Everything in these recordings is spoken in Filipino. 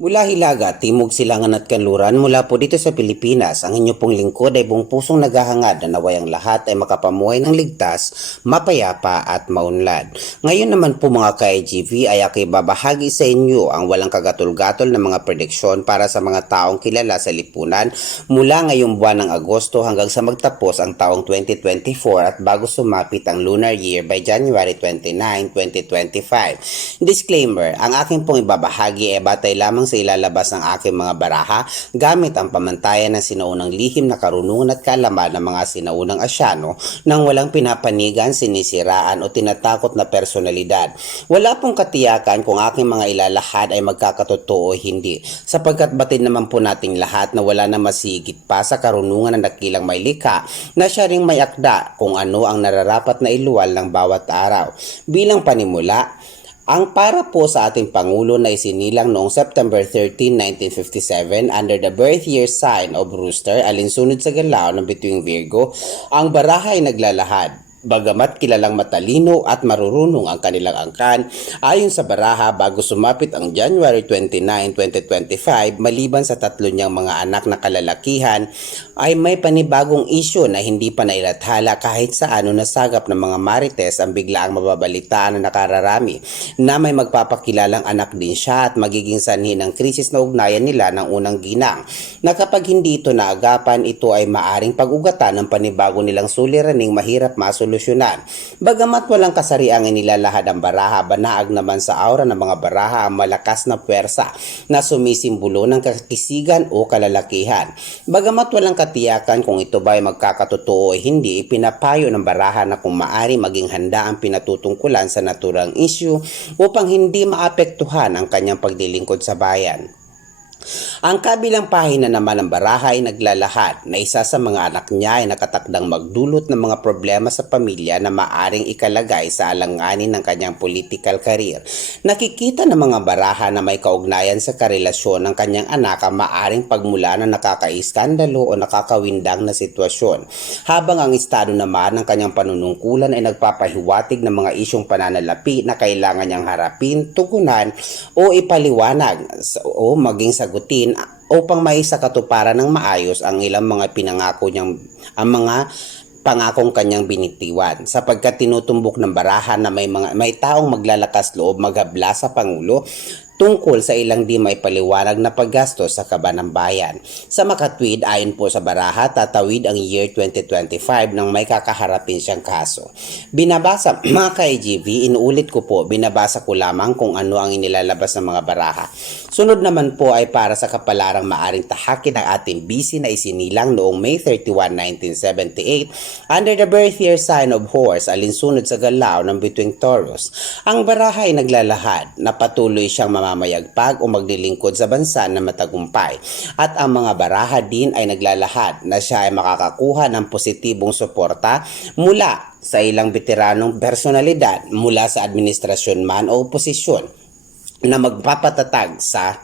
Mula Hilaga, Timog Silangan at Kanluran mula po dito sa Pilipinas, ang inyo pong lingkod ay buong pusong naghahangad na naway ang lahat ay makapamuhay ng ligtas, mapayapa at maunlad. Ngayon naman po mga ka-IGV ay ako'y babahagi sa inyo ang walang kagatol-gatol na mga prediksyon para sa mga taong kilala sa lipunan mula ngayong buwan ng Agosto hanggang sa magtapos ang taong 2024 at bago sumapit ang lunar year by January 29, 2025. Disclaimer, ang aking pong ibabahagi ay batay lamang sa ilalabas ng aking mga baraha gamit ang pamantayan ng sinaunang lihim na karunungan at kalaman ng mga sinaunang asyano nang walang pinapanigan, sinisiraan o tinatakot na personalidad. Wala pong katiyakan kung aking mga ilalahad ay magkakatotoo o hindi sapagkat batid naman po nating lahat na wala na masigit pa sa karunungan ng dakilang may likha na siya ring may akda kung ano ang nararapat na iluwal ng bawat araw. Bilang panimula, ang para po sa ating Pangulo na isinilang noong September 13, 1957 under the birth year sign of Rooster alinsunod sa galaw ng bituing Virgo, ang baraha ay naglalahad. Bagamat kilalang matalino at marurunong ang kanilang angkan, ayon sa baraha bago sumapit ang January 29, 2025, maliban sa tatlo niyang mga anak na kalalakihan, ay may panibagong isyo na hindi pa nailathala kahit sa ano nasagap ng mga marites ang biglaang mababalitaan na nakararami na may magpapakilalang anak din siya at magiging sanhi ng krisis na ugnayan nila ng unang ginang na kapag hindi ito naagapan ito ay maaring pag-ugatan ng panibago nilang suliraning mahirap masolusyonan. Bagamat walang kasariang inilalahad ang baraha, banaag naman sa aura ng mga baraha ang malakas na puwersa na sumisimbolo ng kakisigan o kalalakihan. Bagamat walang katiyakan kung ito ba ay magkakatotoo o hindi, ipinapayo ng baraha na kung maari maging handa ang pinatutungkulan sa naturang issue upang hindi maapektuhan ang kanyang paglilingkod sa bayan. Ang kabilang pahina naman ng baraha ay naglalahad na isa sa mga anak niya ay nakatakdang magdulot ng mga problema sa pamilya na maaring ikalagay sa alanganin ng kanyang political career. Nakikita ng mga baraha na may kaugnayan sa karelasyon ng kanyang anak ang maaring pagmula ng nakakaiskandalo o nakakawindang na sitwasyon. Habang ang estado naman ng kanyang panunungkulan ay nagpapahiwatig ng mga isyong pananalapi na kailangan niyang harapin, tugunan o ipaliwanag o maging sagutin upang may sa katuparan ng maayos ang ilang mga pinangako niyang ang mga pangakong kanyang binitiwan. Sapagkat tinutumbok ng barahan na may mga may taong maglalakas loob maghabla sa pangulo tungkol sa ilang di may paliwanag na paggastos sa kaba ng bayan. Sa makatwid, ayon po sa baraha, tatawid ang year 2025 nang may kakaharapin siyang kaso. Binabasa, mga ka-IGV, inuulit ko po, binabasa ko lamang kung ano ang inilalabas ng mga baraha. Sunod naman po ay para sa kapalarang maaring tahakin ng ating busy na isinilang noong May 31, 1978 under the birth year sign of horse alinsunod sa galaw ng bituing Taurus. Ang baraha ay naglalahad na patuloy siyang mamamayagpag o maglilingkod sa bansa na matagumpay. At ang mga baraha din ay naglalahad na siya ay makakakuha ng positibong suporta mula sa ilang veteranong personalidad mula sa administrasyon man o oposisyon na magpapatatag sa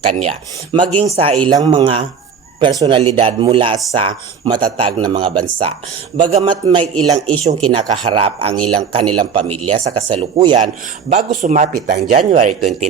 kanya. Maging sa ilang mga personalidad mula sa matatag na mga bansa. Bagamat may ilang isyong kinakaharap ang ilang kanilang pamilya sa kasalukuyan, bago sumapit ang January 29,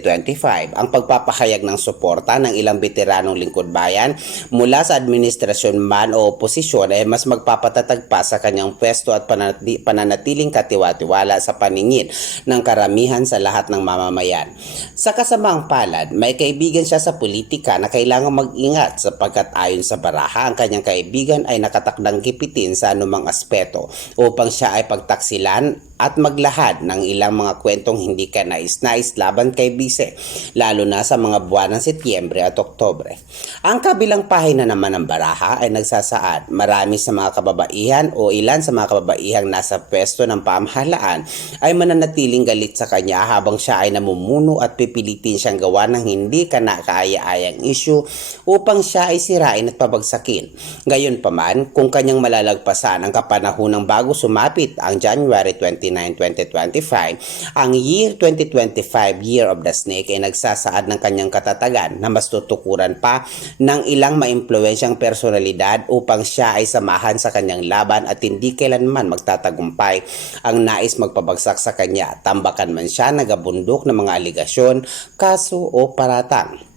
2025, ang pagpapahayag ng suporta ng ilang veteranong lingkod bayan mula sa administrasyon man o oposisyon ay mas magpapatatag pa sa kanyang pwesto at pananati- pananatiling katiwa-tiwala sa paningin ng karamihan sa lahat ng mamamayan. Sa kasamaang palad, may kaibigan siya sa politika na kailangang mag-ingat sapagkat ayon sa baraha, ang kanyang kaibigan ay nakatakdang gipitin sa anumang aspeto upang siya ay pagtaksilan at maglahad ng ilang mga kwentong hindi ka nais-nais laban kay Bise, lalo na sa mga buwan ng Setyembre at Oktobre. Ang kabilang pahina naman ng baraha ay nagsasaad marami sa mga kababaihan o ilan sa mga kababaihang nasa pwesto ng pamahalaan ay mananatiling galit sa kanya habang siya ay namumuno at pipilitin siyang gawa ng hindi kanakaaya-ayang issue upang siya ay sirain at pabagsakin. Gayon pa man, kung kanyang malalagpasan ang kapanahon ng bago sumapit ang January 29, 29-2025, ang year 2025, Year of the Snake, ay nagsasaad ng kanyang katatagan na mas tutukuran pa ng ilang maimpluwensyang personalidad upang siya ay samahan sa kanyang laban at hindi kailanman magtatagumpay ang nais magpabagsak sa kanya. Tambakan man siya nagabundok ng mga aligasyon, kaso o paratang.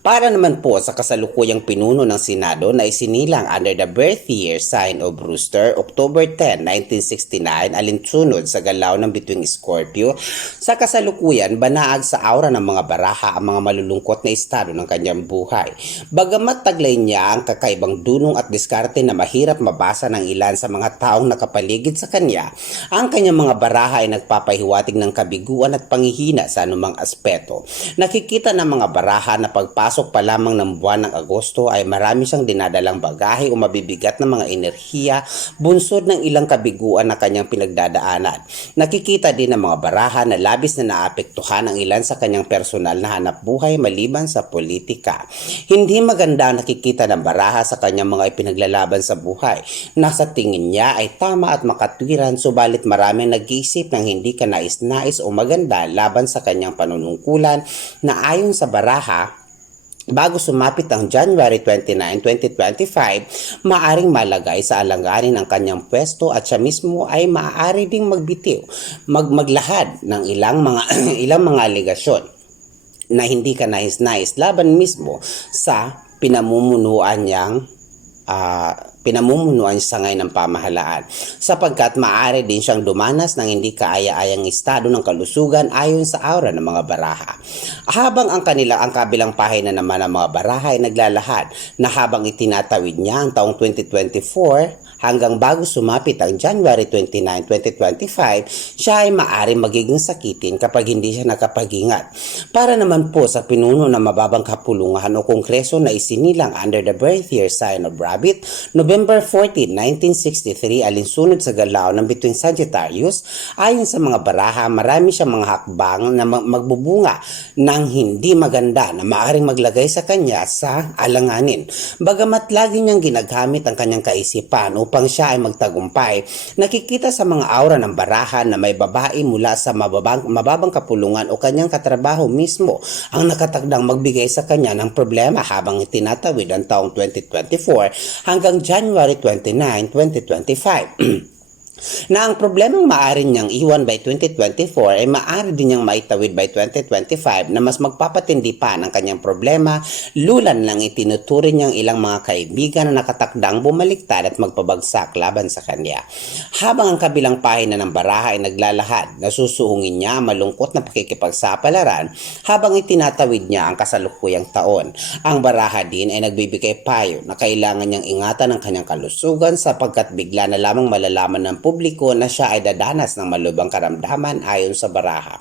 Para naman po sa kasalukuyang pinuno ng Senado na isinilang under the birth year sign of Rooster, October 10, 1969, alinsunod sa galaw ng bituing Scorpio, sa kasalukuyan banaag sa aura ng mga baraha ang mga malulungkot na estado ng kanyang buhay. Bagamat taglay niya ang kakaibang dunong at diskarte na mahirap mabasa ng ilan sa mga taong nakapaligid sa kanya, ang kanyang mga baraha ay nagpapahiwatig ng kabiguan at panghihina sa anumang aspeto. Nakikita ng mga baraha na pagpasok pa lamang ng buwan ng Agosto ay marami siyang dinadalang bagahe o mabibigat na mga enerhiya bunsod ng ilang kabiguan na kanyang pinagdadaanan. Nakikita din ng mga baraha na labis na naapektuhan ang ilan sa kanyang personal na hanap buhay maliban sa politika. Hindi maganda nakikita ng baraha sa kanyang mga ipinaglalaban sa buhay. Nasa tingin niya ay tama at makatwiran subalit maraming nag-iisip ng hindi ka nais-nais o maganda laban sa kanyang panunungkulan na ayon sa baraha Bago sumapit ang January 29, 2025, maaring malagay sa alanganin ang kanyang pwesto at siya mismo ay maaari ding magbitiw, mag maglahad ng ilang mga ilang mga aligasyon na hindi ka nais-nais laban mismo sa pinamumunuan niyang ah, pinamumunuan sa ngayon ng pamahalaan sapagkat maaari din siyang dumanas ng hindi kaaya-ayang estado ng kalusugan ayon sa aura ng mga baraha. Habang ang kanila ang kabilang pahina naman ng mga baraha ay naglalahad na habang itinatawid niya ang taong 2024 hanggang bago sumapit ang January 29, 2025, siya ay maaari magiging sakitin kapag hindi siya nakapagingat. Para naman po sa pinuno ng mababang kapulungan o kongreso na isinilang under the birth year sign of Rabbit, November 14, 1963, alinsunod sa galaw ng bituing Sagittarius, ayon sa mga baraha, marami siyang mga hakbang na mag- magbubunga ng hindi maganda na maaaring maglagay sa kanya sa alanganin. Bagamat lagi niyang ginagamit ang kanyang kaisipan upang siya ay magtagumpay, nakikita sa mga aura ng baraha na may babae mula sa mababang, mababang kapulungan o kanyang katrabaho mismo ang nakatagdang magbigay sa kanya ng problema habang itinatawid ang taong 2024 hanggang January 29, 2025. na ang problemang maaari niyang iwan by 2024 ay maaari din niyang maitawid by 2025 na mas magpapatindi pa ng kanyang problema lulan lang itinuturing niyang ilang mga kaibigan na nakatakdang bumaliktad at magpabagsak laban sa kanya. Habang ang kabilang pahina ng baraha ay naglalahad, nasusuhungin niya malungkot na pakikipagsapalaran habang itinatawid niya ang kasalukuyang taon. Ang baraha din ay nagbibigay payo na kailangan niyang ingatan ang kanyang kalusugan sapagkat bigla na lamang malalaman ng publiko na siya ay dadanas ng malubang karamdaman ayon sa baraha.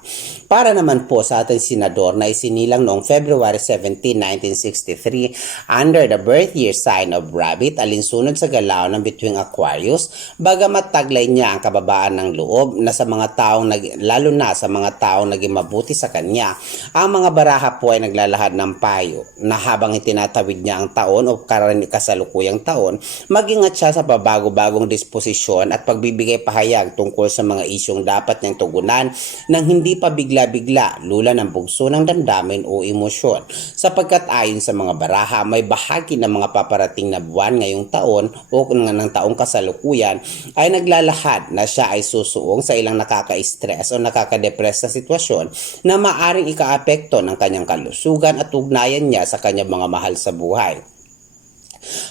Para naman po sa ating senador na isinilang noong February 17, 1963 under the birth year sign of Rabbit alinsunod sa galaw ng Between Aquarius bagamat taglay niya ang kababaan ng loob na sa mga taong nag, lalo na sa mga taong naging mabuti sa kanya ang mga baraha po ay naglalahad ng payo na habang itinatawid niya ang taon o kasalukuyang taon magingat siya sa pabago-bagong disposisyon at pagbibigay pahayag tungkol sa mga isyong dapat niyang tugunan nang hindi pa bigla-bigla lula ng bugso ng damdamin o emosyon sapagkat ayon sa mga baraha may bahagi ng mga paparating na buwan ngayong taon o ng, ng taong kasalukuyan ay naglalahad na siya ay susuong sa ilang nakaka-stress o nakaka-depress na sitwasyon na maaring ikaapekto ng kanyang kalusugan at ugnayan niya sa kanyang mga mahal sa buhay.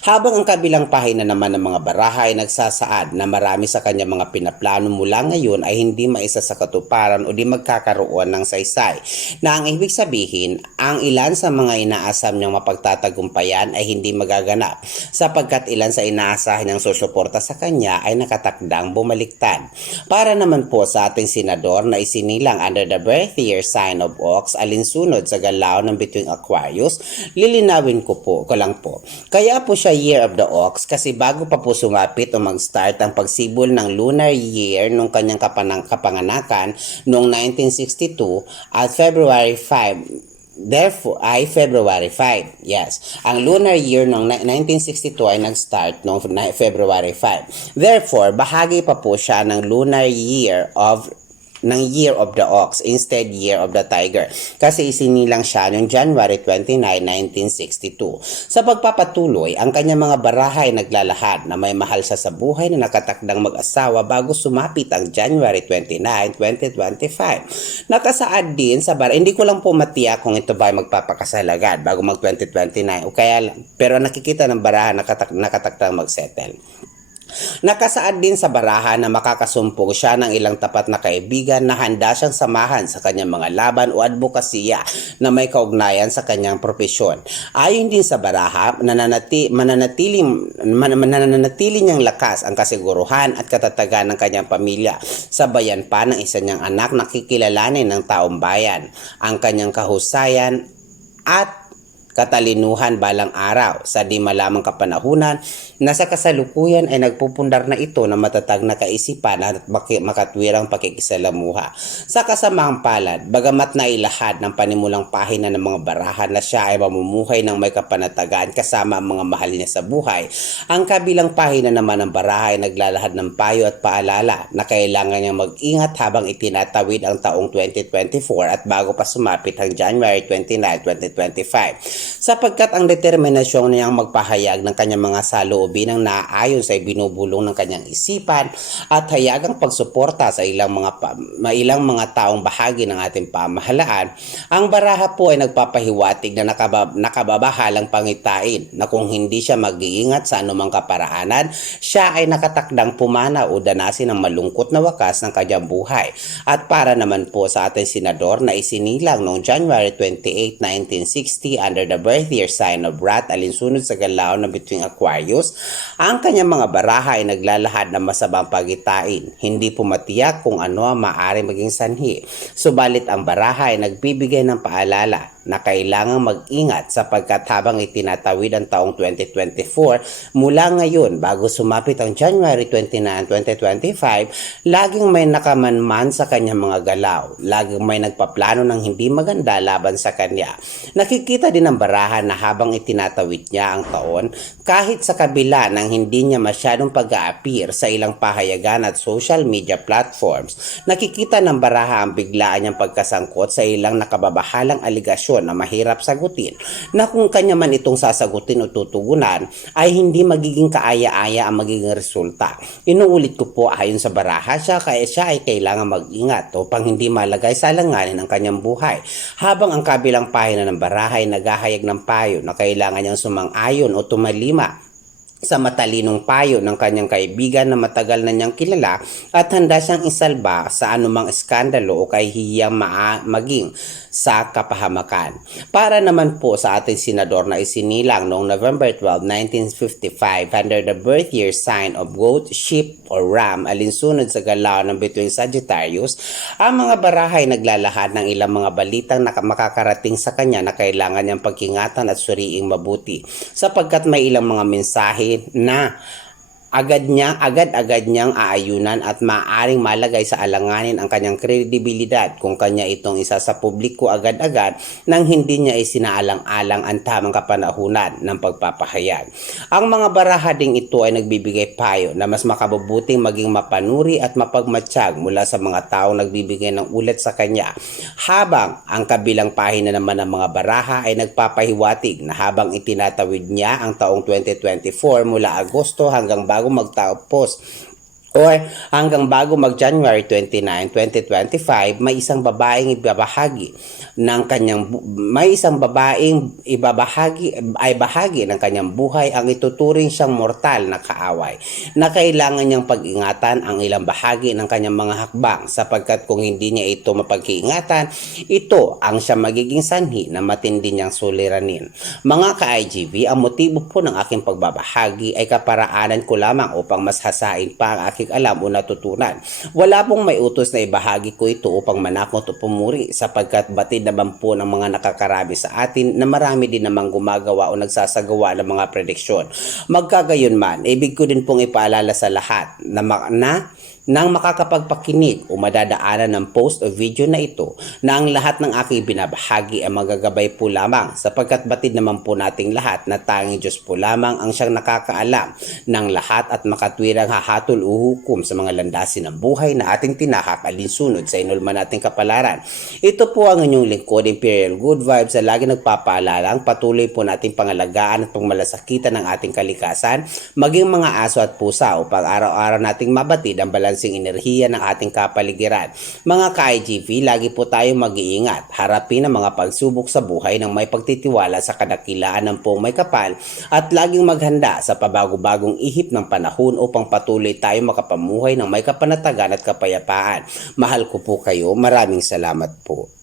Habang ang kabilang pahina naman ng mga baraha ay nagsasaad na marami sa kanya mga pinaplano mula ngayon ay hindi maisa sa katuparan o di magkakaroon ng saysay. Na ang ibig sabihin, ang ilan sa mga inaasam niyang mapagtatagumpayan ay hindi magaganap sapagkat ilan sa inaasahan niyang susuporta sa kanya ay nakatakdang bumaliktad. Para naman po sa ating senador na isinilang under the birth year sign of Ox alinsunod sa galaw ng Between Aquarius, lilinawin ko po, ko lang po. Kaya po siya Year of the Ox kasi bago pa po sumapit o mag-start ang pagsibol ng lunar year nung kanyang kapanang, kapanganakan noong 1962 at February 5 Therefore, ay February 5. Yes. Ang lunar year ng ni- 1962 ay nag-start noong February 5. Therefore, bahagi pa po siya ng lunar year of ng Year of the Ox instead Year of the Tiger kasi isinilang siya noong January 29, 1962. Sa pagpapatuloy, ang kanyang mga baraha ay naglalahad na may mahal siya sa buhay na nakatakdang mag-asawa bago sumapit ang January 29, 2025. Nakasaad din sa bar, hindi ko lang po matiyak kung ito ba ay magpapakasal agad bago mag 2029 o kaya. Pero nakikita ng baraha nakatak nakatakdang mag-settle. Nakasaad din sa baraha na makakasumpong siya ng ilang tapat na kaibigan na handa siyang samahan sa kanyang mga laban o advokasya na may kaugnayan sa kanyang propesyon. Ayon din sa baraha, nananati, mananatiling, man, mananatili niyang lakas ang kasiguruhan at katatagan ng kanyang pamilya. Sabayan pa ng isa niyang anak na kikilalanin ng taong bayan, ang kanyang kahusayan at katalinuhan balang araw sa di malamang kapanahunan na sa kasalukuyan ay nagpupundar na ito ng matatag na kaisipan at makatwirang pakikisalamuha. Sa kasamaang palad, bagamat nailahad ng panimulang pahina ng mga barahan na siya ay mamumuhay ng may kapanatagan kasama ang mga mahal niya sa buhay, ang kabilang pahina naman ng baraha ay naglalahad ng payo at paalala na kailangan niyang mag-ingat habang itinatawid ang taong 2024 at bago pa sumapit ang January 29, 2025 sapagkat ang determinasyon niyang magpahayag ng kanyang mga saloobin ang naaayon sa ibinubulong ng kanyang isipan at hayagang pagsuporta sa ilang mga ilang mga taong bahagi ng ating pamahalaan, ang baraha po ay nagpapahiwatig na nakaba, nakababahalang pangitain na kung hindi siya mag-iingat sa anumang kaparaanan, siya ay nakatakdang pumana o danasin ang malungkot na wakas ng kanyang buhay. At para naman po sa ating senador na isinilang noong January 28, 1960 under the birth year sign of Rat alinsunod sa galaw na between Aquarius, ang kanyang mga baraha ay naglalahad ng masamang pagitain. Hindi po matiyak kung ano ang maaari maging sanhi. Subalit ang baraha ay nagbibigay ng paalala na kailangang mag-ingat sapagkat habang itinatawid ang taong 2024 mula ngayon bago sumapit ang January 29, 2025, laging may nakamanman sa kanyang mga galaw. Laging may nagpaplano ng hindi maganda laban sa kanya. Nakikita din ng barahan na habang itinatawid niya ang taon, kahit sa kabila ng hindi niya masyadong pag-a-appear sa ilang pahayagan at social media platforms, nakikita ng baraha ang biglaan niyang pagkasangkot sa ilang nakababahalang aligasyon na mahirap sagutin na kung kanya man itong sasagutin o tutugunan ay hindi magiging kaaya-aya ang magiging resulta. Inuulit ko po ayon sa baraha siya kaya siya ay kailangan mag-ingat upang hindi malagay sa alanganin ang kanyang buhay. Habang ang kabilang pahina ng baraha ay naghahayag ng payo na kailangan niyang sumang-ayon o tumalima sa matalinong payo ng kanyang kaibigan na matagal na niyang kilala at handa siyang isalba sa anumang iskandalo o kahihiyang maa- maging sa kapahamakan. Para naman po sa ating senador na isinilang noong November 12, 1955 under the birth year sign of goat, sheep, or ram alinsunod sa galaw ng between Sagittarius, ang mga barahay naglalahad ng ilang mga balitang na makakarating sa kanya na kailangan niyang pagkingatan at suriing mabuti sapagkat may ilang mga mensahe na agad niya agad-agad niyang aayunan at maaring malagay sa alanganin ang kanyang kredibilidad kung kanya itong isa sa publiko agad-agad nang hindi niya isinaalang-alang ang tamang kapanahunan ng pagpapahayag. Ang mga baraha ding ito ay nagbibigay payo na mas makabubuting maging mapanuri at mapagmatsyag mula sa mga taong nagbibigay ng ulat sa kanya. Habang ang kabilang pahina naman ng mga baraha ay nagpapahiwatig na habang itinatawid niya ang taong 2024 mula Agosto hanggang bago magtapos or hanggang bago mag January 29, 2025, may isang babaeng ibabahagi ng kanyang may isang babaeng ibabahagi ay bahagi ng kanyang buhay ang ituturing siyang mortal na kaaway na kailangan niyang pag-ingatan ang ilang bahagi ng kanyang mga hakbang sapagkat kung hindi niya ito mapag-iingatan, ito ang siya magiging sanhi na matindi niyang suliranin. Mga ka-IGV, ang motibo po ng aking pagbabahagi ay kaparaanan ko lamang upang mas hasain pa ang alam o natutunan. Wala pong may utos na ibahagi ko ito upang manakot o pumuri sapagkat batid naman po ng mga nakakarami sa atin na marami din namang gumagawa o nagsasagawa ng mga prediksyon. Magkagayon man, ibig ko din pong ipaalala sa lahat na, na nang makakapagpakinig o madadaanan ng post o video na ito na ang lahat ng aking binabahagi ay magagabay po lamang sapagkat batid naman po nating lahat na tanging Diyos po lamang ang siyang nakakaalam ng lahat at makatwirang hahatol o hukom sa mga landasin ng buhay na ating tinahak alinsunod sa inulman nating kapalaran. Ito po ang inyong lingkod Imperial Good Vibes sa lagi nagpapaalala ang patuloy po nating pangalagaan at pangmalasakitan ng ating kalikasan, maging mga aso at pusa upang araw-araw nating mabatid ang balansing enerhiya ng ating kapaligiran. Mga ka-IGV, lagi po tayong mag-iingat. Harapin ang mga pagsubok sa buhay ng may pagtitiwala sa kadakilaan ng pong may kapal at laging maghanda sa pabago-bagong ihip ng panahon upang patuloy tayong makapamuhay ng may kapanatagan at kapayapaan. Mahal ko po kayo. Maraming salamat po.